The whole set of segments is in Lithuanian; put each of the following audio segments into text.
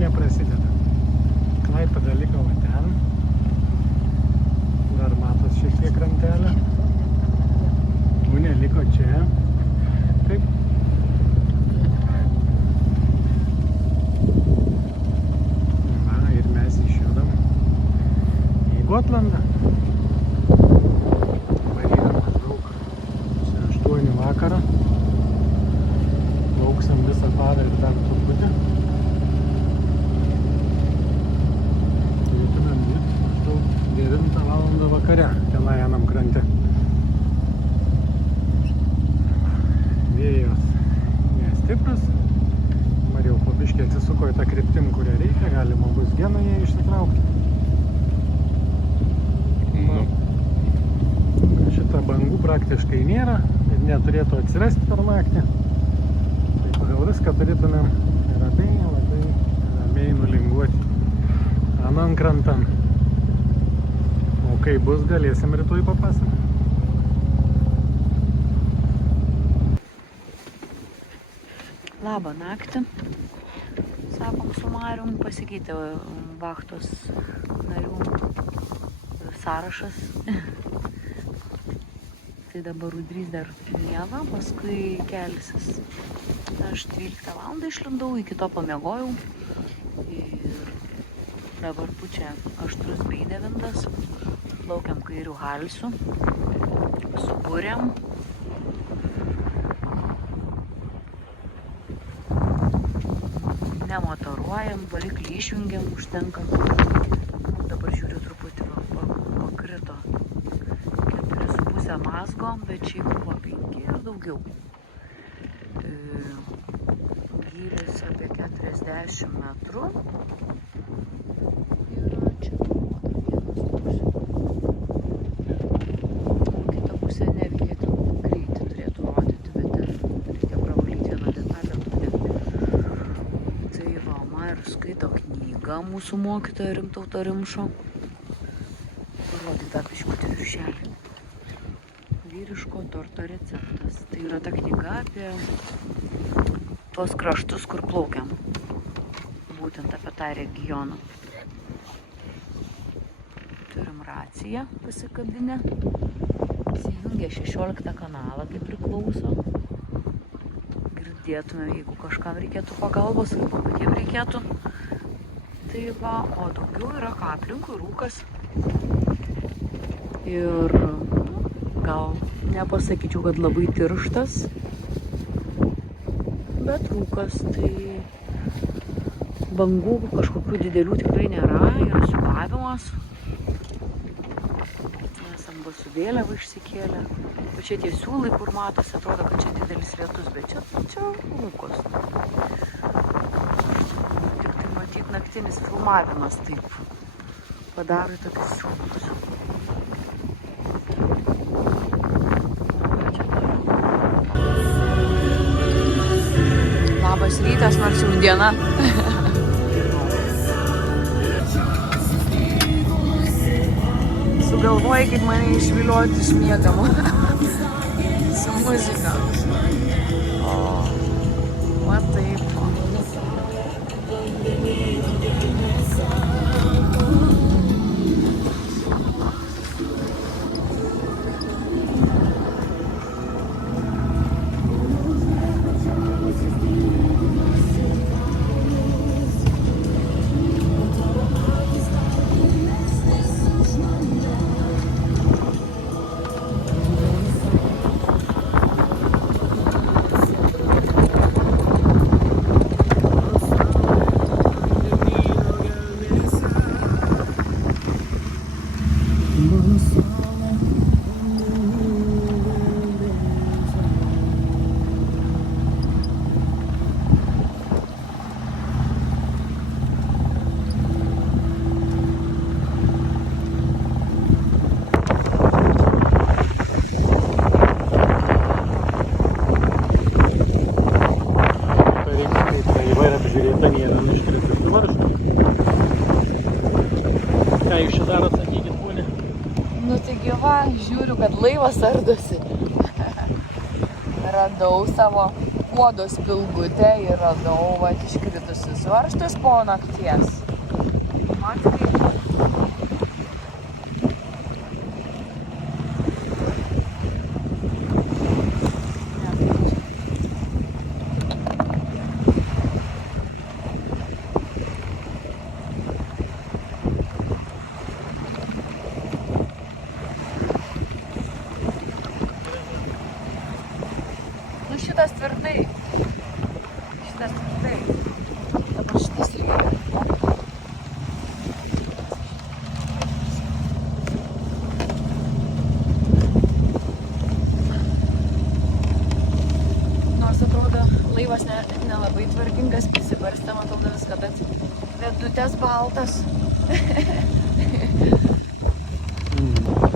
kelionė prasideda. Klaipėda liko va ten. Dar matos šiek tiek krantelę. Unė liko čia. Taip. Va, ir mes išjudam į Gotlandą. Dabar yra maždaug 8 vakaro. Lauksim visą parą ir dar truputį. Turėtumėm dirbti maždaug 9 valandą vakare tenai anam krante. Vėjas nestiprus. Dabar jau po biškį atsisuko į tą kryptim, kurią reikia. Galima bus Genoje išsitraukti. Šitą bangų praktiškai nėra ir neturėtų atsirasti per naktį. Tai pagal viską turėtumėm ramiai nulinguoti anan krantan. O kai bus, galėsim rytoj papasakoti. Labą naktį, sakom su Marium, pasikeitė vachtos narių sąrašas. Tai dabar Udrys dar miega, paskui kelsis. Aš 12 valandą išlindau, iki to pamiegojau. Ir dabar pučia 8 bei 9. Plaukiam kairių halsių, subūrėm. Nemotoruojam, variklį išjungiam, užtenka. Dabar žiūriu truputį pakrito 4,5 mazgo, bet šiaip buvo 5 ir daugiau. Gylis apie 40 metrų. Ir čia kita pusė neveikia, greitį turėtų rodyti, bet reikia pravalyti vieną detalę. Tai va, Marius skaito knygą mūsų mokytojo Rimtauto Rimšo. Parodyk tą biškutį viršelį. Vyriško torto receptas. Tai yra ta knyga apie tuos kraštus, kur plaukiam. Būtent apie tą regioną. Turim raciją pasikabinę. Įsijungia 16 kanalą, kaip priklauso. Girdėtume, jeigu kažkam reikėtų pagalbos, arba patiem reikėtų. Tai va, o daugiau yra ką aplinkui rūkas. Ir gal nepasakyčiau, kad labai tirštas, bet rūkas, tai bangų kažkokių didelių tikrai nėra, yra siūbavimas. Esam basuvėlę išsikėlę. O čia tie siūlai, kur matosi, atrodo, kad čia didelis lietus, bet čia rūkos. Tik tai matyt naktinis filmavimas taip padaro tokius siūlus. Labas rytas, nors jau diena. Sugalvojai, kaip mane išvilioti iš miegamo. Su muzika. O, va taip. Žiūriu, kad laivas ardosi. Radau savo Guodos pilgutė ir radau, vat, iškritusius varžtus po nakties. Mat kaip. Šitas tvirtai. Dabar šitas irgi. Nors atrodo, laivas nelabai tvarkingas, prisibarstė, matau viską, bet vedutės baltas.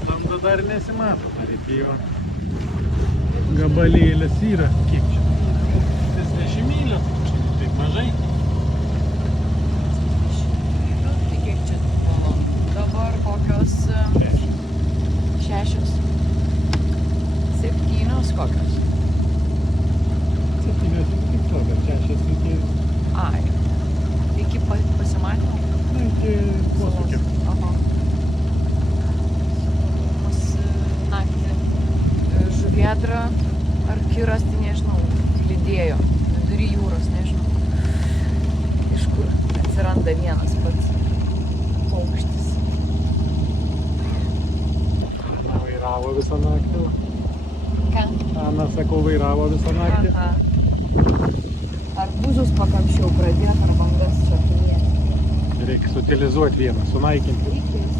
Landa dar nesimato, dar reikėjo. Gabalėlis yra, kiek čia? 30 mylių, taip mažai. Tai kiek čia valandų? Dabar kokios 6. 7 kokios? 7 tik to, bet 6 iki... Ai, iki pasimatymo? Na, iki posūkio. Aha. Mus naktį žuvėdra ar kiras, tai nežinau, lydėjo vidury jūros, nežinau, iš kur atsiranda vienas pats paukštis. Ana vairavo visą naktį. Ką? Ana, sakau, vairavo visą naktį. Aha. Arbūzus pakamščiau pradėt, ar bangas šokinėti. Reikia sutilizuoti vieną, sunaikinti. Reikės.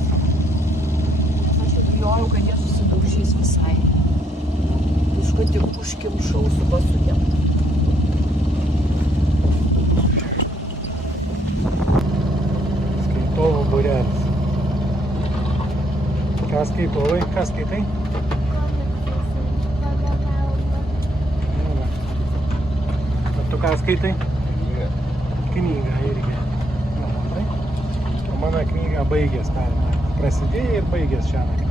Aš bijojau, kad jie susidaužys visai. Kad tik užkimšau su basutėm. Skaitovų būrelis. Ką skaitovai? Ką skaitai? O tu ką skaitai? Knygą irgi. O mano knyga baigės pernai. Prasidėjo ir baigės šią naktį.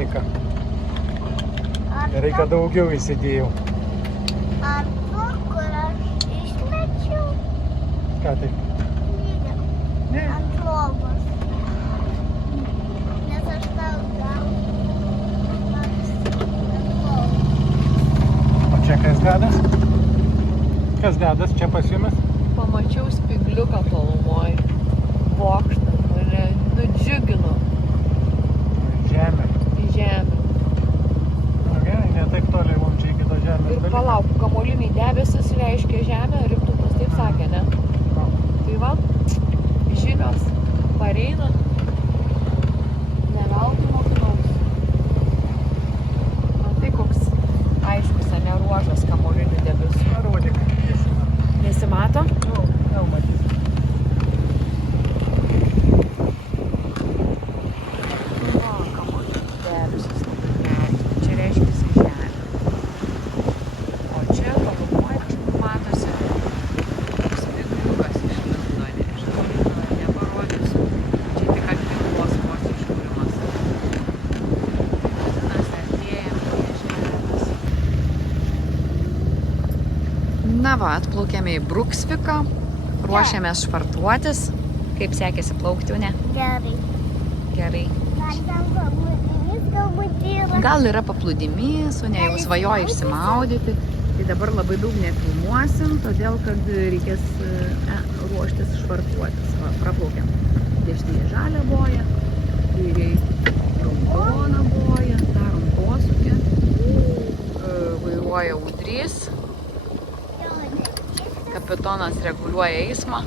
Lika. Reikia daugiau įsidėjau. Ar tu, kur aš išmečiau Ką tai? knygą Ne. ant lovos? Nes aš tau gal ant lovos. O čia kas dedas? Kas dedas čia pas jumis? Pamačiau spigliuką tolumoj. Bokštą mane nudžiugino Žemė. į žemę. Na gerai, ne taip toliai mums čia iki to žemės Ir dalyko. palauk, kamuoliniai debesis reiškia žemę, Rimtautas taip sakė, ne? No. Tai va, žinios pareina. Ne veltui mokinausi. Matai, koks aiškus, ne ruožas kamuolinių debesų. Parodyk. Nesimato? Jau matys. Va, kamuolinių debesis. Čia reiškia žemė. O čia tolumoj matosi spygliukas išlindo, nežinau, neparodysiu. Čia tik aktyvus vos iškūrimas. Mes artėjam prie žemės. Na va, atplaukėme į Bruksviką, ruošiamės švartuotis. Kaip sekėsi plaukti, ne? Gerai. Gerai. Gal ten paplūdimys galbūt yra? Gal yra paplūdimys, o ne jau svajoja išsimaudyti. Tai dabar labai daug nefilmuosim, todėl kad reikės ruoštis švartuotis. Va, praplaukiam. Dešinėje žalia boja, kairiai raudona boja, darom posūkį. Vairuoja Udrys, kapitonas reguliuoja eismą.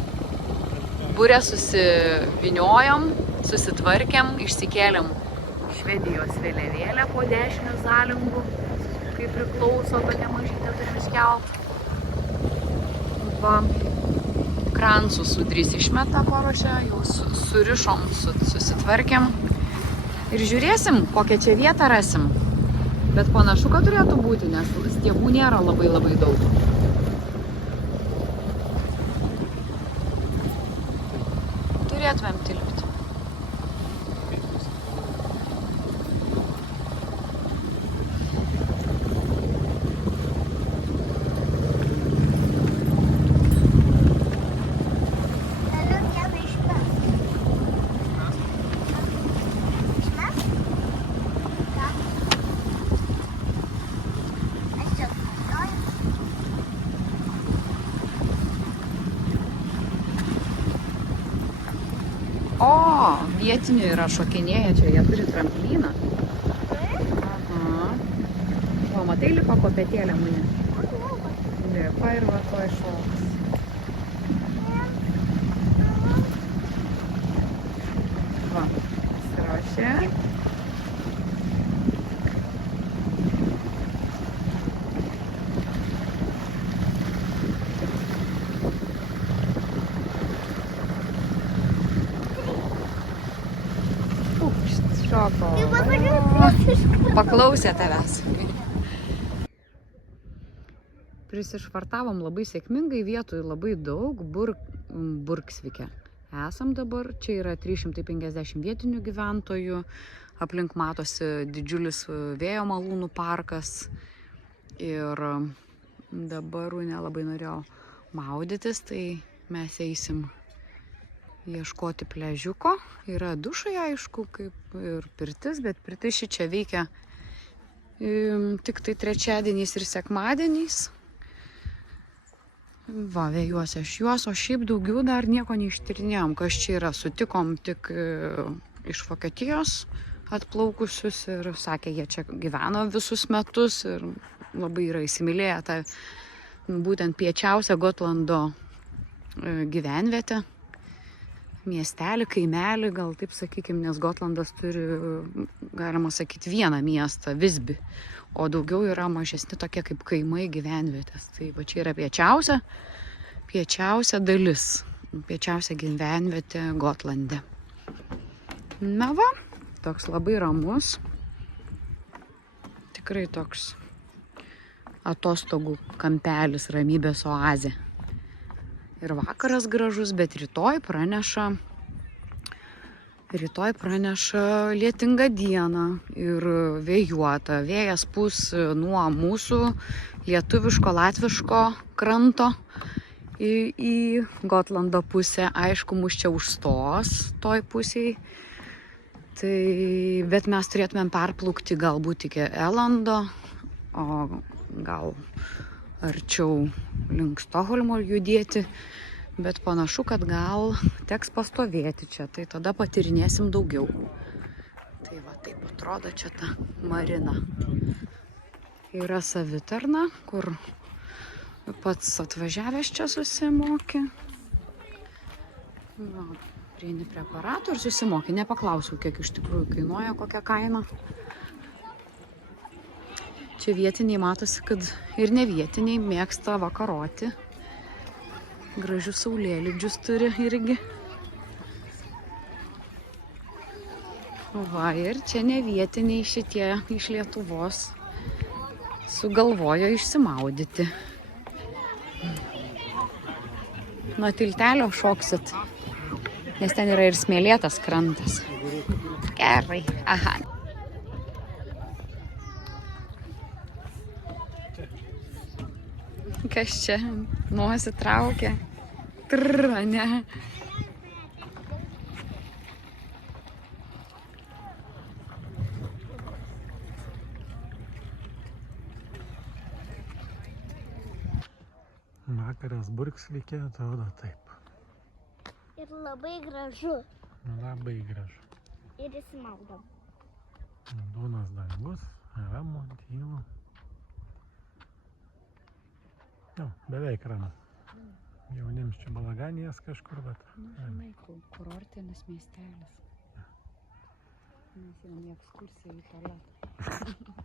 Burę susiviniojom, susitvarkėm, išsikėlėm Švedijos vėliavėlę po dešiniu zalingu, kaip priklauso, tokia mažytė turim iškelt. Va, kransus Udrys išmeta paruošę, jau surišom, susitvarkėm. Ir žiūrėsim, kokią čia vietą rasim. Bet panašu, kad turėtų būti, nes stiebų nėra labai daug. Turėtumėm tilpti. vietinių yra šokinėję, čia jie turi trampliną. Aha. O, matai, lipa kopėtėlė mane. Lipa ir va to iššoks. Va, pasiruošė. Šoko. Paklausė tavęs. Prisišvartavom labai sėkmingai, vietoj labai daug, Burgsvike. Esam dabar, čia yra 350 vietinių gyventojų, aplink matosi didžiulis vėjo malūnų parkas ir dabar nelabai norėjau maudytis, tai mes eisim ieškoti pliažiuko. Yra dušai, aišku, kaip ir pirtis, bet pirtis čia veikia tik tai trečiadieniais ir sekmadieniais. Va, vėjuose aš juos, o šiaip daugiau dar nieko neištyrinėjom, kas čia yra. Sutikom tik iš Vokietijos atplaukusius ir sakė, jie čia gyveno visus metus ir labai yra įsimylėję tą būtent piečiausią Gotlando gyvenvietę. Miestelį, kaimelį, gal taip sakykim, nes Gotlandas turi, galima sakyti, vieną miestą, Visby, o daugiau yra mažesni tokie kaip kaimai gyvenvietės. Tai va čia yra piečiausia dalis, piečiausia gyvenvietė Gotlande. Na va, toks labai ramus, tikrai toks atostogų kampelis, ramybės oazė. Ir vakaras gražus, bet rytoj praneša lietingą dieną ir vėjuota. Vėjas pūs nuo mūsų lietuviško, latviško kranto į Gotlando pusę. Aišku, mus čia užstos toj pusėj. Tai, bet mes turėtumėm perplaukti galbūt iki Elando, o gal arčiau link Stokholmo judėti, bet panašu, kad gal teks pastovėti čia, tai tada patyrinėsim daugiau. Tai va, taip atrodo čia ta marina. Yra savitarna, kur pats atvažiavęs čia susimokė. Va, prieini prie aparatų ir susimokė. Nepaklausiau, kiek iš tikrųjų kainuoja, kokią kainą. Čia vietiniai matosi, kad ir ne vietiniai mėgsta vakaroti. Gražius saulėlydžius turi irgi. Va, ir čia ne vietiniai šitie iš Lietuvos sugalvojo išsimaudyti. Nuo tiltelio šoksit, nes ten yra ir smėlėtas krantas. Gerai, aha. Kas čia? Nosį traukia. Trrr, ne. Vakaras Burgsvike atrodo taip. Ir labai gražu. Labai gražu. Ir įsimaudom. Duonos dangus, ramu, tylu. Nu, beveik ramu. Jaunims čia balaganijas kažkur, bet... Žinai, kurortinis miestelis. Mes einam į ekskursiją į tualetą.